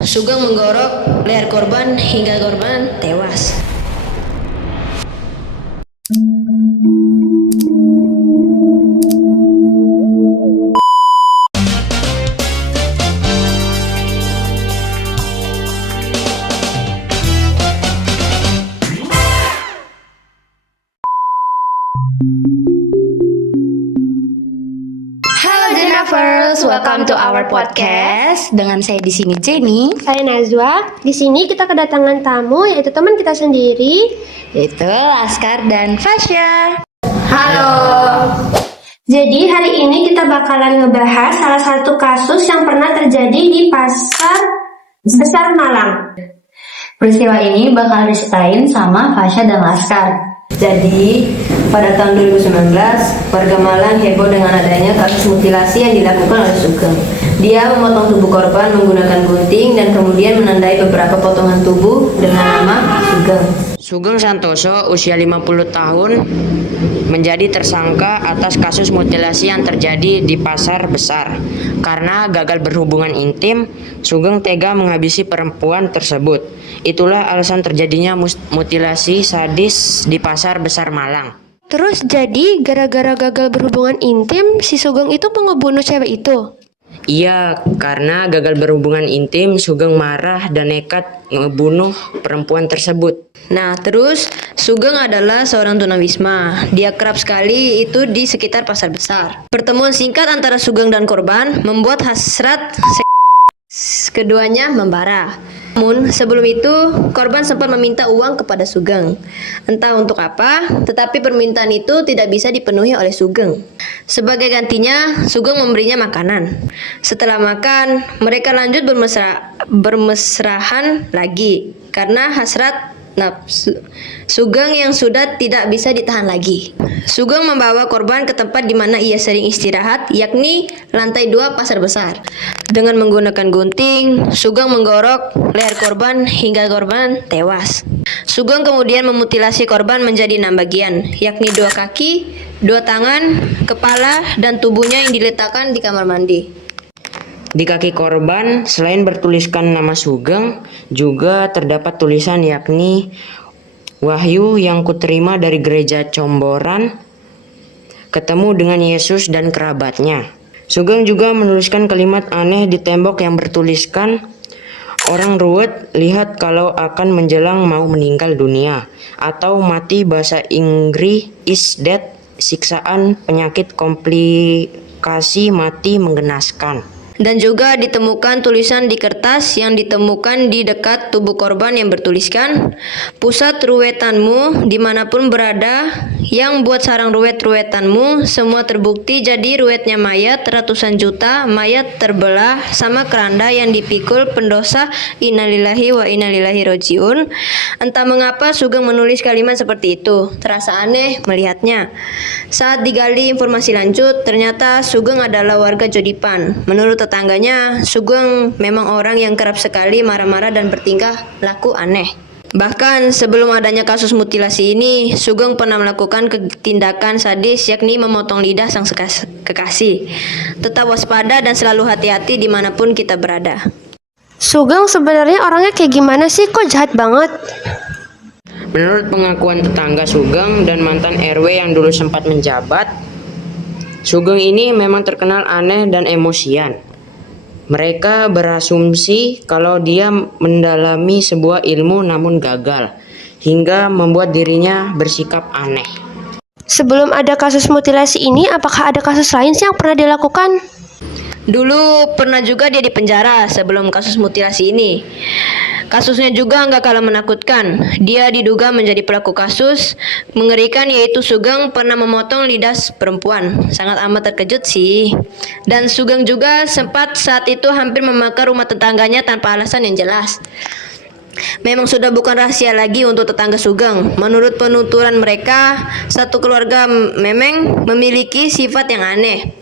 Sugeng menggorok leher korban hingga korban tewas. Halo Jenavers, welcome to our podcast. Dengan saya di sini Jenny, Saya Najwa. Di sini kita kedatangan tamu yaitu teman kita sendiri. yaitu Laskar dan Fasya. Halo. Jadi hari ini kita bakalan ngebahas salah satu kasus yang pernah terjadi di Pasar Besar Malang. Peristiwa ini bakal diceritain sama Fasya dan Laskar. Jadi, pada tahun 2019, warga Malang heboh dengan adanya kasus mutilasi yang dilakukan oleh Sugeng. Dia memotong tubuh korban menggunakan gunting dan kemudian menandai beberapa potongan tubuh dengan nama Sugeng. Sugeng Santoso, usia 50 tahun, menjadi tersangka atas kasus mutilasi yang terjadi di Pasar Besar. Karena gagal berhubungan intim, Sugeng tega menghabisi perempuan tersebut. Itulah alasan terjadinya mutilasi sadis di Pasar Besar Malang. Terus jadi gara-gara gagal berhubungan intim si Sugeng itu mau ngebunuh cewek itu. Iya, karena gagal berhubungan intim, Sugeng marah dan nekat ngebunuh perempuan tersebut. Nah, terus Sugeng adalah seorang tunawisma. Dia kerap sekali itu di sekitar pasar besar. Pertemuan singkat antara Sugeng dan korban membuat hasrat keduanya membara. Namun sebelum itu korban sempat meminta uang kepada Sugeng. Entah untuk apa, tetapi permintaan itu tidak bisa dipenuhi oleh Sugeng. Sebagai gantinya, Sugeng memberinya makanan. Setelah makan, mereka lanjut bermesrahan lagi karena hasrat nafsu Sugeng yang sudah tidak bisa ditahan lagi. Sugeng membawa korban ke tempat di mana ia sering istirahat, yakni lantai 2 pasar besar. Dengan menggunakan gunting, Sugeng menggorok leher korban hingga korban tewas. Sugeng kemudian memutilasi korban menjadi 6 bagian, yakni 2 kaki, 2 tangan, kepala, dan tubuhnya yang diletakkan di kamar mandi. Di kaki korban, selain bertuliskan nama Sugeng, juga terdapat tulisan yakni Wahyu yang kuterima dari gereja Comboran, ketemu dengan Yesus dan kerabatnya. Sugeng juga menuliskan kalimat aneh di tembok yang bertuliskan, orang ruwet lihat kalau akan menjelang mau meninggal dunia, atau mati bahasa Inggris is dead, siksaan penyakit komplikasi mati menggenaskan. Dan juga ditemukan tulisan di kertas yang ditemukan di dekat tubuh korban yang bertuliskan, pusat ruwetanmu dimanapun berada, yang buat sarang ruwet-ruwetanmu, semua terbukti jadi ruwetnya mayat, ratusan juta mayat terbelah sama keranda yang dipikul pendosa, innalillahi wa innalillahi rojiun. Entah mengapa Sugeng menulis kalimat seperti itu, terasa aneh melihatnya. Saat digali informasi lanjut, ternyata Sugeng adalah warga Jodipan. Menurut tetangganya, Sugeng memang orang yang kerap sekali marah-marah dan bertingkah laku aneh. Bahkan sebelum adanya kasus mutilasi ini, Sugeng pernah melakukan tindakan sadis yakni memotong lidah sang kekasih. Tetap waspada dan selalu hati-hati dimanapun kita berada. Sugeng sebenarnya orangnya kayak gimana sih? Kok jahat banget? Menurut pengakuan tetangga Sugeng dan mantan RW yang dulu sempat menjabat, Sugeng ini memang terkenal aneh dan emosian. Mereka berasumsi kalau dia mendalami sebuah ilmu namun gagal, hingga membuat dirinya bersikap aneh. Sebelum ada kasus mutilasi ini, apakah ada kasus lain sih yang pernah dilakukan? Dulu pernah juga dia dipenjara sebelum kasus mutilasi ini. Kasusnya juga nggak kalah menakutkan. Dia diduga menjadi pelaku kasus mengerikan, yaitu Sugeng pernah memotong lidah perempuan. Sangat amat terkejut sih. Dan Sugeng juga sempat saat itu hampir membakar rumah tetangganya tanpa alasan yang jelas. Memang sudah bukan rahasia lagi untuk tetangga Sugeng. Menurut penuturan mereka, satu keluarga memang memiliki sifat yang aneh.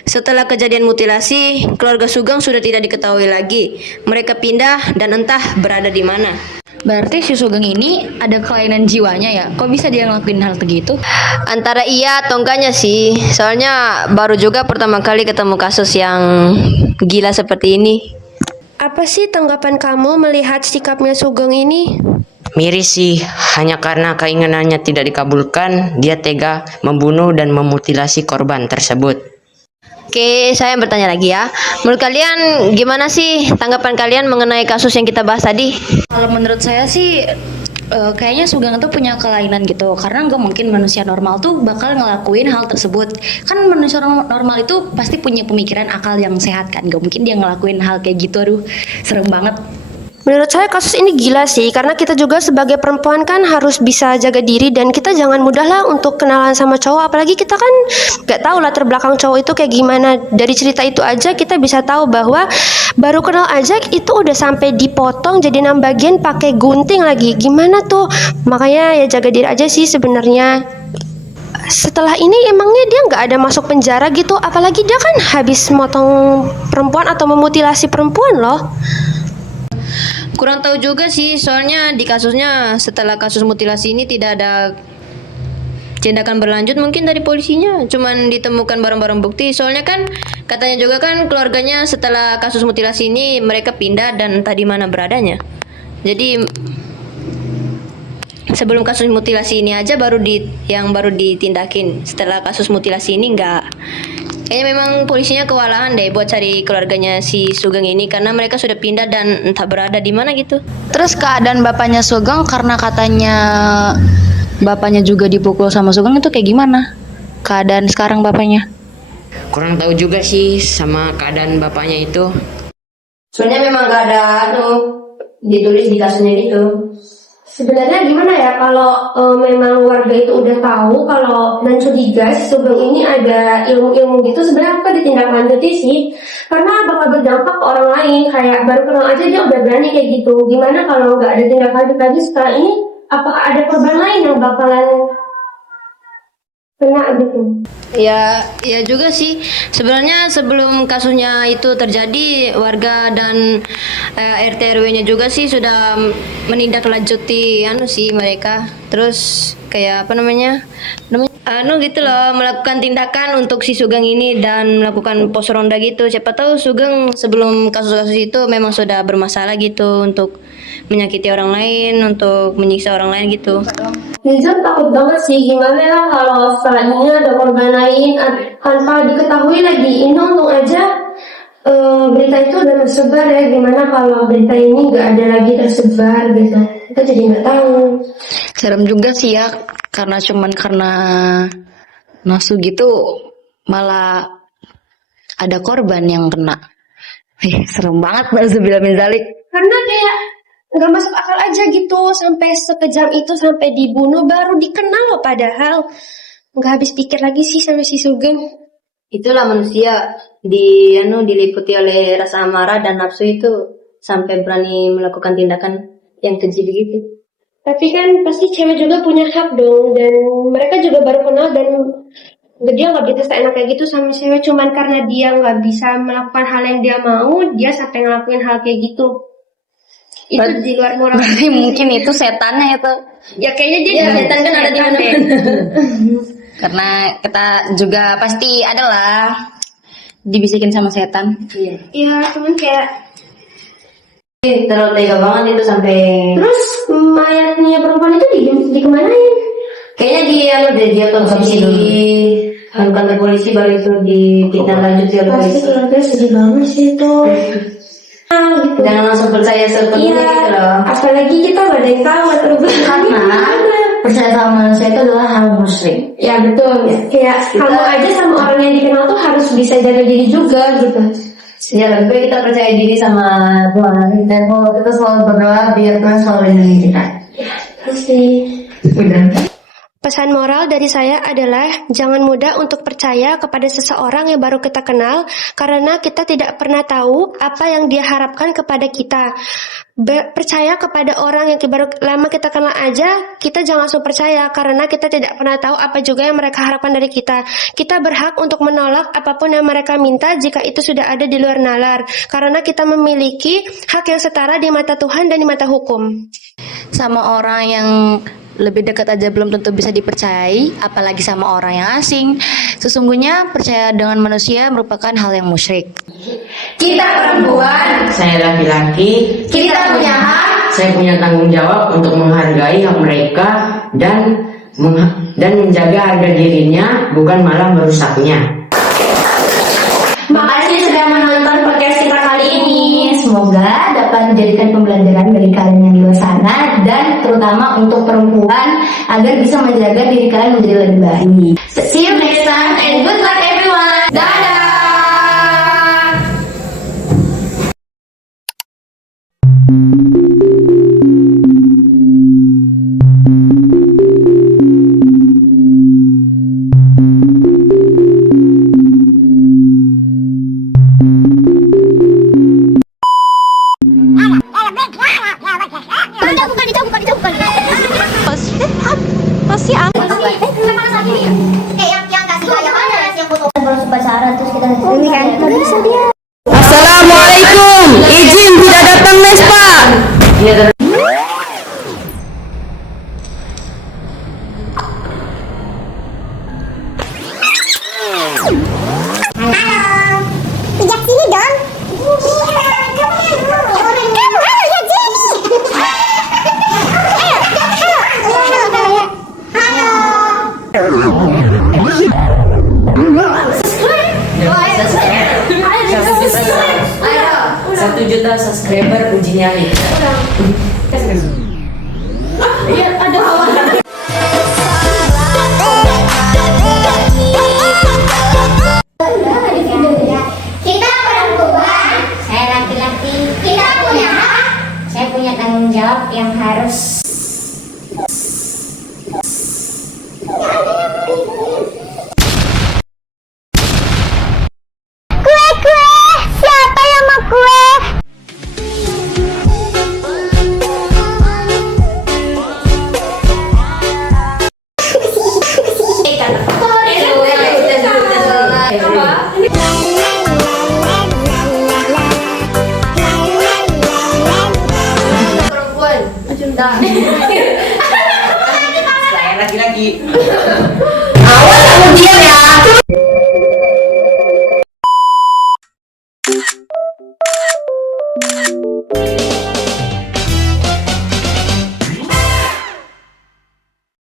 Setelah kejadian mutilasi, keluarga Sugeng sudah tidak diketahui lagi. Mereka pindah dan entah berada di mana. Berarti si Sugeng ini ada kelainan jiwanya ya? Kok bisa dia ngelakuin hal begitu? Antara iya atau enggaknya sih. Soalnya baru juga pertama kali ketemu kasus yang gila seperti ini. Apa sih tanggapan kamu melihat sikapnya Sugeng ini? Miris sih, hanya karena keinginannya tidak dikabulkan, dia tega membunuh dan memutilasi korban tersebut. Oke, saya bertanya lagi ya. Menurut kalian gimana sih tanggapan kalian mengenai kasus yang kita bahas tadi? Kalau menurut saya sih kayaknya Sugeng itu punya kelainan gitu, karena nggak mungkin manusia normal tuh bakal ngelakuin hal tersebut. Kan manusia normal itu pasti punya pemikiran akal yang sehat kan, nggak mungkin dia ngelakuin hal kayak gitu. Aduh, serem banget. Menurut saya kasus ini gila sih, karena kita juga sebagai perempuan kan harus bisa jaga diri dan kita jangan mudah lah untuk kenalan sama cowok, apalagi kita kan gak tahu latar belakang cowok itu kayak gimana. Dari cerita itu aja kita bisa tahu bahwa baru kenal aja itu udah sampai dipotong jadi 6 bagian pakai gunting lagi. Gimana tuh? Makanya ya jaga diri aja sih sebenarnya. Setelah ini emangnya dia nggak ada masuk penjara gitu, apalagi dia kan habis motong perempuan atau memutilasi perempuan loh. Kurang tahu juga sih, soalnya di kasusnya setelah kasus mutilasi ini tidak ada tindakan berlanjut mungkin dari polisinya, cuman ditemukan barang-barang bukti. Soalnya kan katanya juga kan keluarganya setelah kasus mutilasi ini mereka pindah dan entah di mana beradanya. Jadi sebelum kasus mutilasi ini aja baru ditindakin. Setelah kasus mutilasi ini enggak. Kayaknya memang polisinya kewalahan deh buat cari keluarganya si Sugeng ini karena mereka sudah pindah dan entah berada di mana gitu. Terus keadaan bapaknya Sugeng, karena katanya bapaknya juga dipukul sama Sugeng, itu kayak gimana keadaan sekarang bapaknya? Kurang tahu juga sih sama keadaan bapaknya itu. Soalnya memang gak ada ditulis di kasusnya gitu. Sebenarnya gimana ya kalau memang warga itu udah tahu kalau dan curiga si Sugeng ini ada ilmu-ilmu gitu, sebenarnya apa ditindaklanjuti sih, karena bakal berdampak ke orang lain. Kayak baru kenal aja dia udah berani kayak gitu, gimana kalau nggak ada tindak lanjut lagi setelah ini? Apakah ada korban lain yang bakalan kena gitu? Ya juga sih. Sebenarnya sebelum kasusnya itu terjadi, warga dan RT RW-nya juga sih sudah menindaklanjuti sih mereka. Terus kayak apa namanya gitu loh, melakukan tindakan untuk si Sugeng ini dan melakukan pos ronda gitu. Siapa tahu Sugeng sebelum kasus-kasus itu memang sudah bermasalah gitu untuk menyakiti orang lain, untuk menyiksa orang lain gitu. Nizam takut banget sih, gimana lah kalau setelah ini ada korban lain tanpa diketahui lagi. Ini untung aja berita itu udah tersebar ya, gimana kalau berita ini nggak ada lagi tersebar gitu, kita jadi nggak tahu. Serem juga sih ya, karena nafsu gitu malah ada korban yang kena. Serem banget, nauzubillah min dzalik. Karena kayak nggak masuk akal aja gitu, sampai sekejam itu sampai dibunuh baru dikenal loh, padahal nggak habis pikir lagi sih sama si Sugeng. Itulah manusia diliputi oleh rasa amarah dan nafsu itu sampai berani melakukan tindakan yang keji begitu. Tapi kan pasti cewek juga punya hak dong, dan mereka juga baru kenal dan dia nggak bisa seenak kayak gitu sama cewek cuman karena dia nggak bisa melakukan hal yang dia mau, dia sampai ngelakuin hal kayak gitu. Itu di luar moral. Berarti mungkin itu setannya itu. Ya kayaknya dia Setan kan ada di mana? Karena kita juga pasti adalah dibisikin sama setan. Iya, cuman kayak Terlalu tega banget itu sampai. terus mayatnya perempuan itu dikemanain? Kayaknya dia otopsi di kantor polisi, baru itu ditindaklanjuti oleh Pasti polisi. keluarga sedih banget sih itu. Gitu. Jangan langsung percaya sepenuhnya gitu loh. Apalagi kita nggak ada yang tahu latar belakangnya gimana. Percaya sama manusia itu adalah hal musyrik. Ya betul. Kayak kamu aja sama orang yang dikenal tuh harus bisa jaga diri juga gitu. Ya lebih baik kita percaya diri sama Tuhan dan kita selalu berdoa biar Tuhan selalu melindungi kita. Pasti. Udah. Pesan moral dari saya adalah jangan mudah untuk percaya kepada seseorang yang baru kita kenal karena kita tidak pernah tahu apa yang dia harapkan kepada kita. Percaya kepada orang yang baru lama kita kenal aja, kita jangan langsung percaya karena kita tidak pernah tahu apa juga yang mereka harapkan dari kita. Kita berhak untuk menolak apapun yang mereka minta jika itu sudah ada di luar nalar karena kita memiliki hak yang setara di mata Tuhan dan di mata hukum. Sama orang yang lebih dekat aja belum tentu bisa dipercayai, apalagi sama orang yang asing. Sesungguhnya percaya dengan manusia merupakan hal yang musyrik. Kita perempuan, Saya laki-laki, kita punya hak. saya punya tanggung jawab untuk menghargai hak mereka dan menjaga harga dirinya, bukan malah merusaknya. Makasih sudah menonton podcast kita kali ini. Semoga dapat menjadikan pembelajaran bagi kalian yang di luar sana dan terutama untuk perempuan agar bisa menjaga diri kalian menjadi lebih baik. See you next time and good luck everyone. Dadah. Assalamualaikum, izin tidak datang les pak. Pijak sini dong. Kamu halo ya Jenny. Ayo. 1 juta subscriber uji nyali. Kita perempuan, saya laki-laki. Kita punya hak. Saya punya tanggung jawab yang harus. Kue, siapa yang mau kue? Saya laki-laki. Awas kamu diam ya.